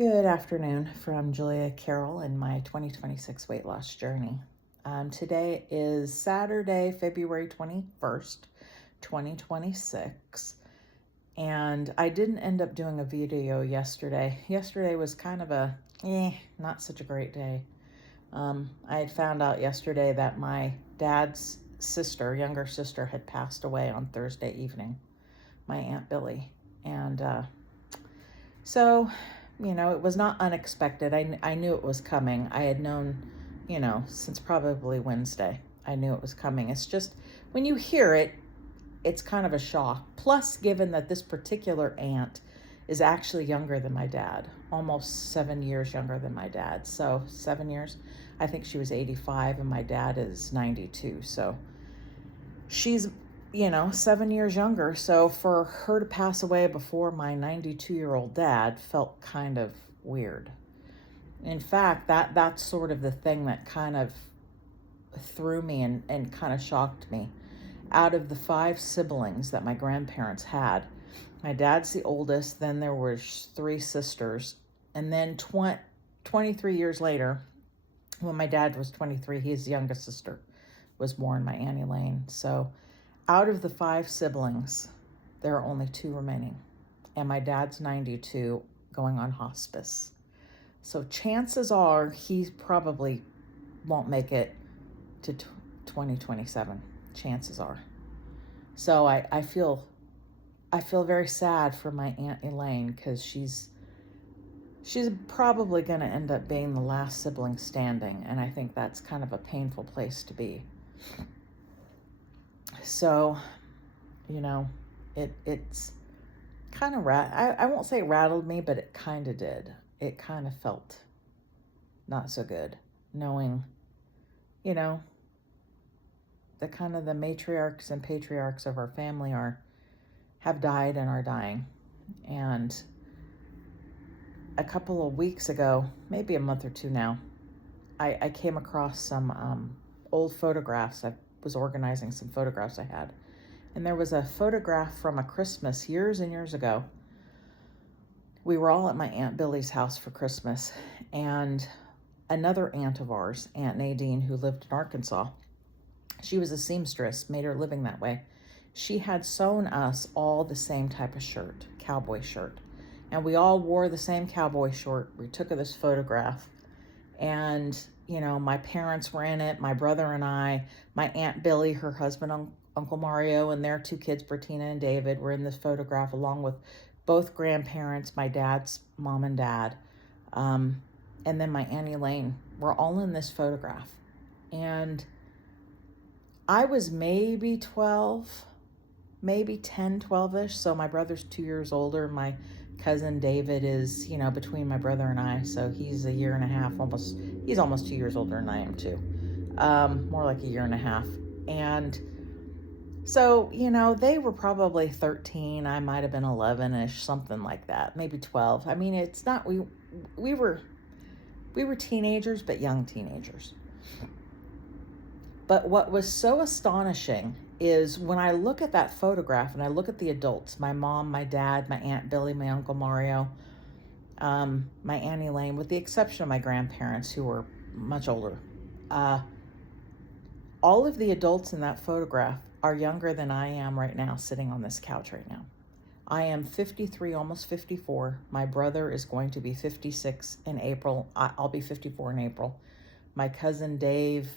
Good afternoon from Julia Carroll and my 2026 weight loss journey. Today is Saturday, February 21st, 2026, and I didn't end up doing a video yesterday. Yesterday was kind of not such a great day. I had found out yesterday that my dad's sister, younger sister, had passed away on Thursday evening, my Aunt Billy. And so it was not unexpected. I knew it was coming. I had known, since probably Wednesday. I knew it was coming. It's just when you hear it, it's kind of a shock. Plus, given that this particular aunt is actually younger than my dad, almost 7 years younger than my dad. So 7 years. I think she was 85 and my dad is 92. So she's 7 years younger. So for her to pass away before my 92-year-old dad felt kind of weird. In fact, that's sort of the thing that kind of threw me and kind of shocked me. Out of the 5 siblings that my grandparents had, my dad's the oldest, then there were 3 sisters, and then 23 years later, when my dad was 23, his youngest sister was born, my Annie Lane. So out of the 5 siblings, there are only 2 remaining. And my dad's 92, going on hospice. So chances are he probably won't make it to 2027. Chances are. So I feel very sad for my Aunt Elaine because she's probably going to end up being the last sibling standing. And I think that's kind of a painful place to be. So, it's kind of I won't say rattled me, but it kind of did. It kind of felt not so good knowing, the kind of the matriarchs and patriarchs of our family have died and are dying. And a couple of weeks ago, maybe a month or 2 now, I came across some old photographs. I was organizing some photographs I had. And there was a photograph from a Christmas years and years ago. We were all at my Aunt Billy's house for Christmas. And another aunt of ours, Aunt Nadine, who lived in Arkansas, she was a seamstress, made her living that way. She had sewn us all the same type of shirt, cowboy shirt. And we all wore the same cowboy shirt. We took this photograph. And, my parents were in it, my brother and I, my Aunt Billy, her husband, Uncle Mario, and their 2 kids, Bertina and David, were in this photograph along with both grandparents, my dad's mom and dad, and then my Annie Lane. We're all in this photograph. And I was maybe 12, maybe 10, 12-ish. So my brother's 2 years older. My cousin David is, between my brother and I. So he's a year and a half, he's almost 2 years older than I am too. More like a year and a half. And so, they were probably 13. I might have been 11-ish, something like that. Maybe 12. I mean, it's not, we were teenagers, but young teenagers. But what was so astonishing is when I look at that photograph and I look at the adults, my mom, my dad, my Aunt Billy, my Uncle Mario, my Annie Lane, with the exception of my grandparents who were much older, all of the adults in that photograph are younger than I am right now, sitting on this couch right now. I am 53, almost 54. My brother is going to be 56 in April. I'll be 54 in April. My cousin Dave,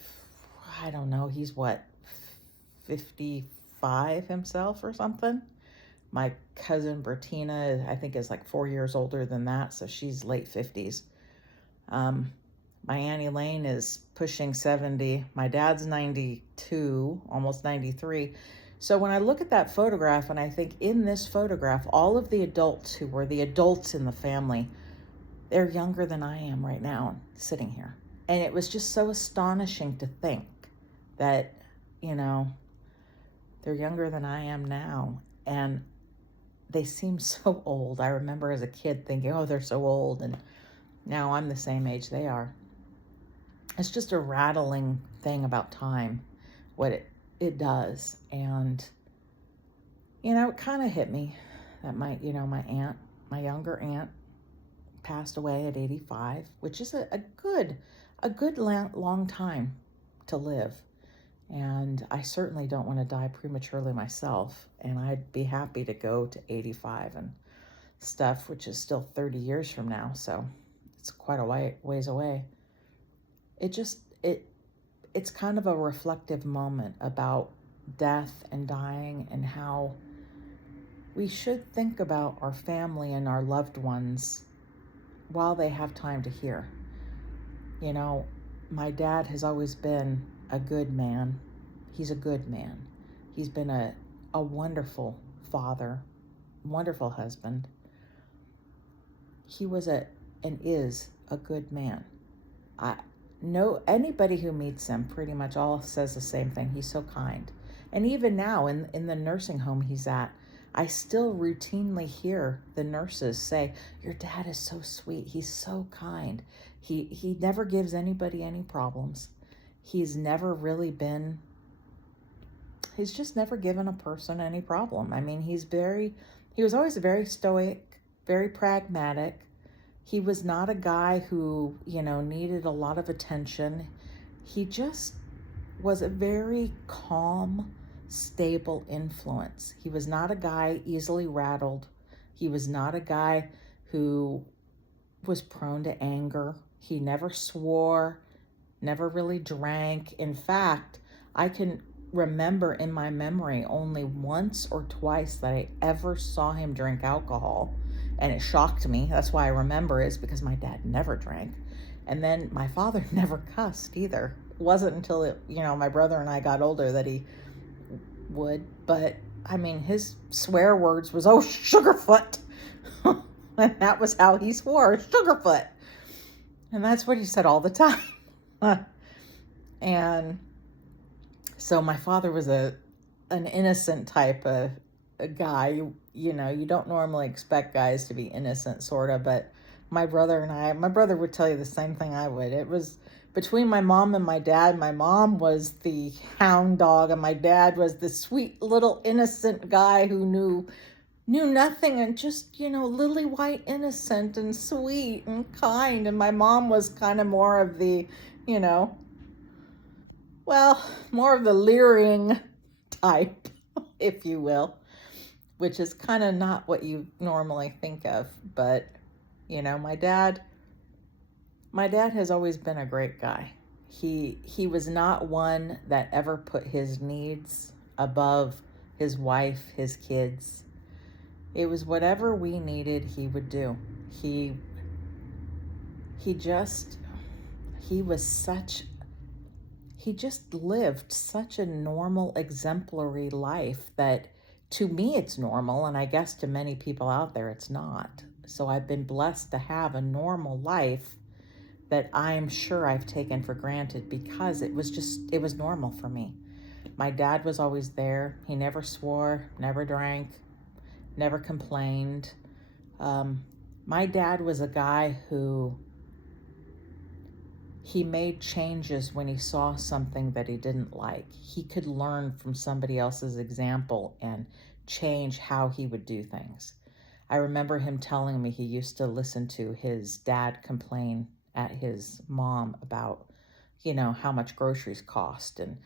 I don't know, he's 55 himself or something. My cousin Bertina, I think, is like 4 years older than that, so she's late 50s. My Annie Lane is pushing 70. My dad's 92, almost 93. So when I look at that photograph and I think in this photograph, all of the adults who were the adults in the family, they're younger than I am right now sitting here. And it was just so astonishing to think that, they're younger than I am now. And they seem so old. I remember as a kid thinking, oh, they're so old. And now I'm the same age they are. It's just a rattling thing about time, what it does. And, it kind of hit me that my aunt, my younger aunt, passed away at 85, which is a good long time to live. And I certainly don't want to die prematurely myself. And I'd be happy to go to 85 and stuff, which is still 30 years from now. So it's quite a ways away. It's kind of a reflective moment about death and dying, and how we should think about our family and our loved ones while they have time to hear. You know, my dad has always been a good man. He's a good man. He's been a wonderful father, wonderful husband. He was and is a good man. I know anybody who meets him pretty much all says the same thing. He's so kind. And even now in the nursing home he's at, I still routinely hear the nurses say, "Your dad is so sweet. He's so kind. He never gives anybody any problems. He's just never given a person any problem." I mean, he was always very stoic, very pragmatic. He was not a guy who, needed a lot of attention. He just was a very calm, stable influence. He was not a guy easily rattled. He was not a guy who was prone to anger. He never swore, never really drank. In fact, I can remember in my memory only once or twice that I ever saw him drink alcohol. And it shocked me. That's why I remember, is because my dad never drank. And then my father never cussed either. It wasn't until my brother and I got older that he would. But I mean, his swear words was, "Oh, Sugarfoot." And that was how he swore, Sugarfoot. And that's what he said all the time. And so my father was an innocent type of a guy. You don't normally expect guys to be innocent, sort of, but my brother would tell you the same thing I would. It was between my mom and my dad. My mom was the hound dog, and my dad was the sweet little innocent guy who knew nothing, and just, lily white innocent and sweet and kind. And my mom was kind of more of the, more of the leering type, if you will, which is kind of not what you normally think of. But, my dad has always been a great guy. He was not one that ever put his needs above his wife, his kids. It was whatever we needed, he would do. He just lived such a normal, exemplary life that, to me, it's normal, and I guess to many people out there it's not. So I've been blessed to have a normal life that I'm sure I've taken for granted, because it was normal for me. My dad was always there. He never swore, never drank, never complained. My dad was a guy who, he made changes when he saw something that he didn't like. He could learn from somebody else's example and change how he would do things. I remember him telling me he used to listen to his dad complain at his mom about, how much groceries cost. And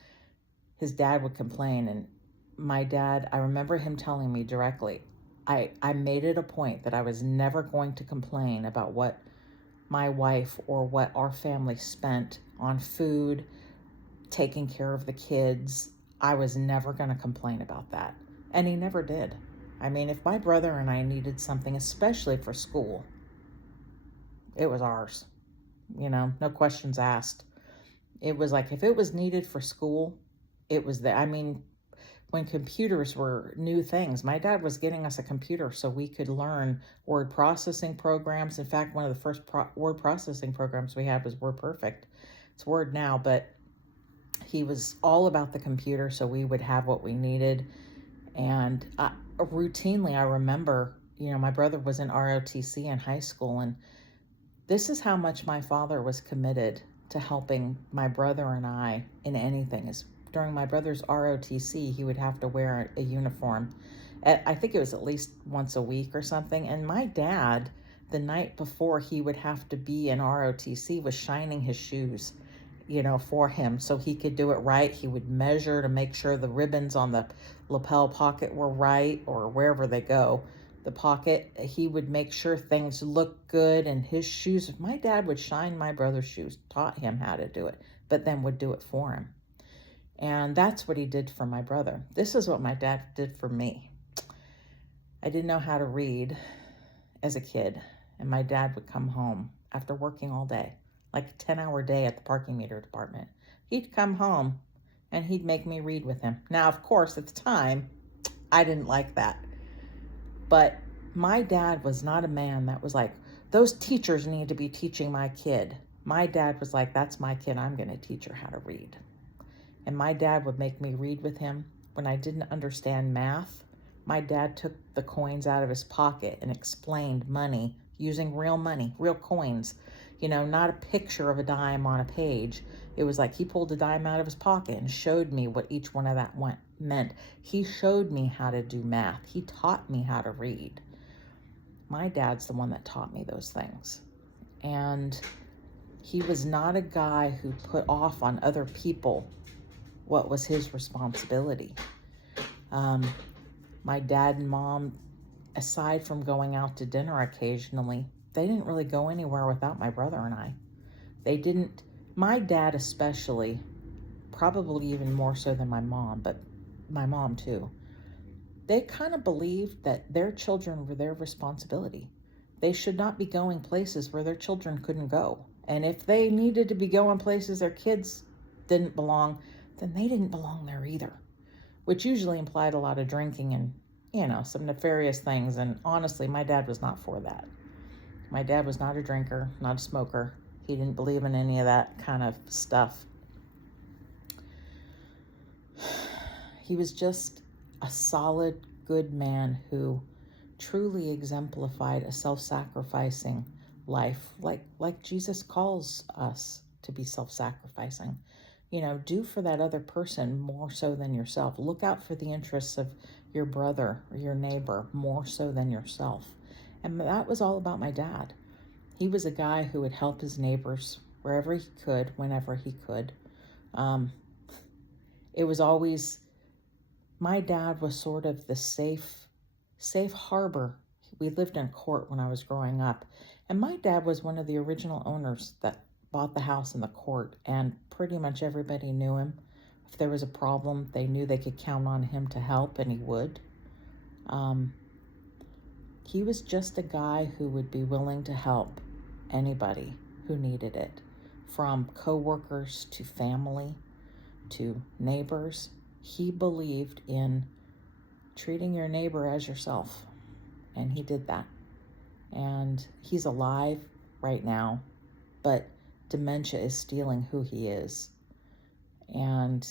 his dad would complain. And my dad, I remember him telling me directly, I made it a point that I was never going to complain about what my wife or what our family spent on food, taking care of the kids. I was never going to complain about that. And he never did. I mean, if my brother and I needed something, especially for school, it was ours. No questions asked. It was like, if it was needed for school, it was there. I mean, when computers were new things, my dad was getting us a computer so we could learn word processing programs. In fact, one of the first word processing programs we had was WordPerfect. It's Word now, but he was all about the computer so we would have what we needed. And routinely, I remember, my brother was in ROTC in high school, and this is how much my father was committed to helping my brother and I in anything. During my brother's ROTC, he would have to wear a uniform. I think it was at least once a week or something. And my dad the night before he would have to be in ROTC was shining his shoes, for him so he could do it right. He would measure to make sure the ribbons on the lapel pocket were right, or wherever they go, the pocket. He would make sure things looked good, and his shoes, my dad would shine my brother's shoes, taught him how to do it, but then would do it for him. And that's what he did for my brother. This is what my dad did for me. I didn't know how to read as a kid, and my dad would come home after working all day, like a 10-hour day at the parking meter department. He'd come home and he'd make me read with him. Now, of course, at the time, I didn't like that. But my dad was not a man that was like, those teachers need to be teaching my kid. My dad was like, that's my kid. I'm going to teach her how to read. And my dad would make me read with him. When I didn't understand math, my dad took the coins out of his pocket and explained money using real money, real coins, not a picture of a dime on a page. It was like he pulled a dime out of his pocket and showed me what each one of that meant. He showed me how to do math. He taught me how to read. My dad's the one that taught me those things. And he was not a guy who put off on other people what was his responsibility. My dad and mom, aside from going out to dinner occasionally, they didn't really go anywhere without my brother and I. They didn't, my dad especially, probably even more so than my mom, but my mom too. They kind of believed that their children were their responsibility. They should not be going places where their children couldn't go. And if they needed to be going places their kids didn't belong, then they didn't belong there either, which usually implied a lot of drinking and, some nefarious things. And honestly, my dad was not for that. My dad was not a drinker, not a smoker. He didn't believe in any of that kind of stuff. He was just a solid, good man who truly exemplified a self-sacrificing life, like Jesus calls us to be self-sacrificing. Do for that other person more so than yourself. Look out for the interests of your brother or your neighbor more so than yourself. And that was all about my dad. He was a guy who would help his neighbors wherever he could, whenever he could. It was always, my dad was sort of the safe harbor. We lived in court when I was growing up. And my dad was one of the original owners that bought the house in the court, and pretty much everybody knew him. If there was a problem, they knew they could count on him to help, and he would. He was just a guy who would be willing to help anybody who needed it, from coworkers to family to neighbors. He believed in treating your neighbor as yourself, and he did that. And he's alive right now, but dementia is stealing who he is. And,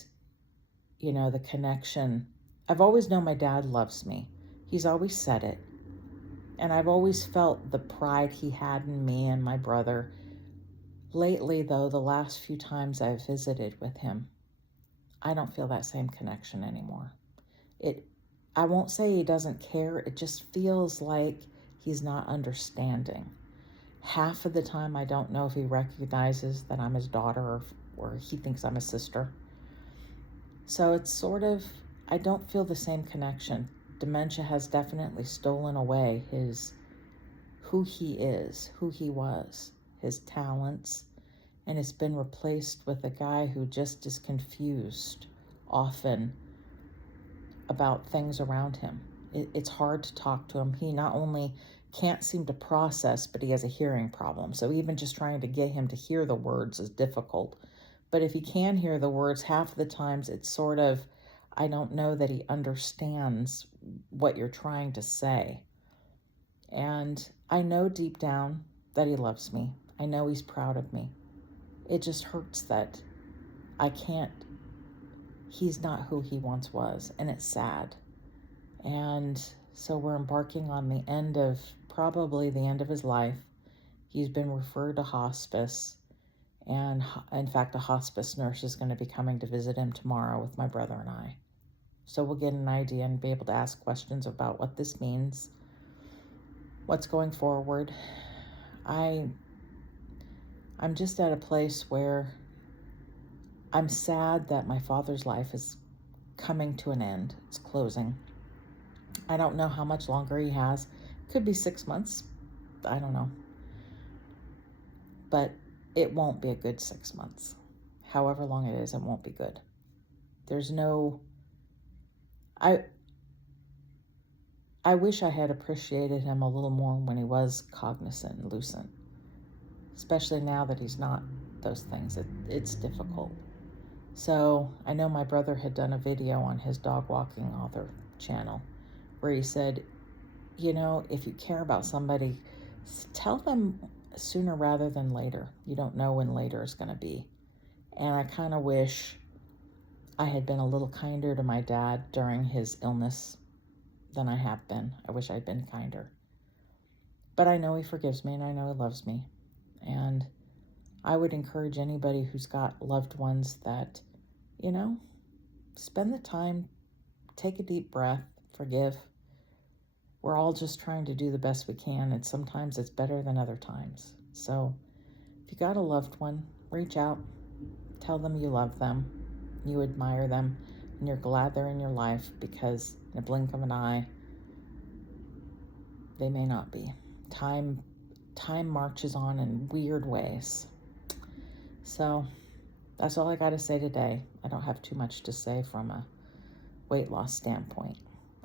the connection, I've always known my dad loves me. He's always said it. And I've always felt the pride he had in me and my brother. Lately, though, the last few times I've visited with him, I don't feel that same connection anymore. I won't say he doesn't care. It just feels like he's not understanding. Half of the time, I don't know if he recognizes that I'm his daughter or he thinks I'm his sister. So it's sort of, I don't feel the same connection. Dementia has definitely stolen away who he is, who he was, his talents, and it's been replaced with a guy who just is confused often about things around him. It's hard to talk to him. He not only can't seem to process, but he has a hearing problem. So even just trying to get him to hear the words is difficult. But if he can hear the words, half of the times it's sort of, I don't know that he understands what you're trying to say. And I know deep down that he loves me. I know he's proud of me. It just hurts that he's not who he once was, and it's sad. And so we're embarking on probably the end of his life. He's been referred to hospice, and in fact, a hospice nurse is going to be coming to visit him tomorrow with my brother and I. So we'll get an idea and be able to ask questions about what this means, what's going forward. I'm just at a place where I'm sad that my father's life is coming to an end. It's closing. I don't know how much longer he has. Could be 6 months. I don't know. But it won't be a good 6 months. However long it is, it won't be good. There's no... I wish I had appreciated him a little more when he was cognizant and lucid. Especially now that he's not those things. It's difficult. So I know my brother had done a video on his dog walking author channel where he said, you know, if you care about somebody, tell them sooner rather than later. You don't know when later is going to be. And I kind of wish I had been a little kinder to my dad during his illness than I have been. I wish I'd been kinder. But I know he forgives me and I know he loves me. And I would encourage anybody who's got loved ones that, you know, spend the time, take a deep breath, forgive. We're all just trying to do the best we can, and sometimes it's better than other times. So if you got a loved one, reach out, tell them you love them, you admire them, and you're glad they're in your life, because in a blink of an eye, they may not be. Time marches on in weird ways. So that's all I got to say today. I don't have too much to say from a weight loss standpoint.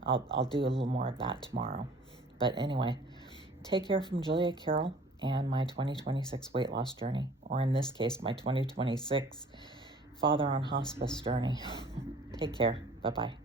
I'll do a little more of that tomorrow. But anyway, take care from Julia Carroll and my 2026 weight loss journey, or in this case, my 2026 father on hospice journey. Take care. Bye-bye.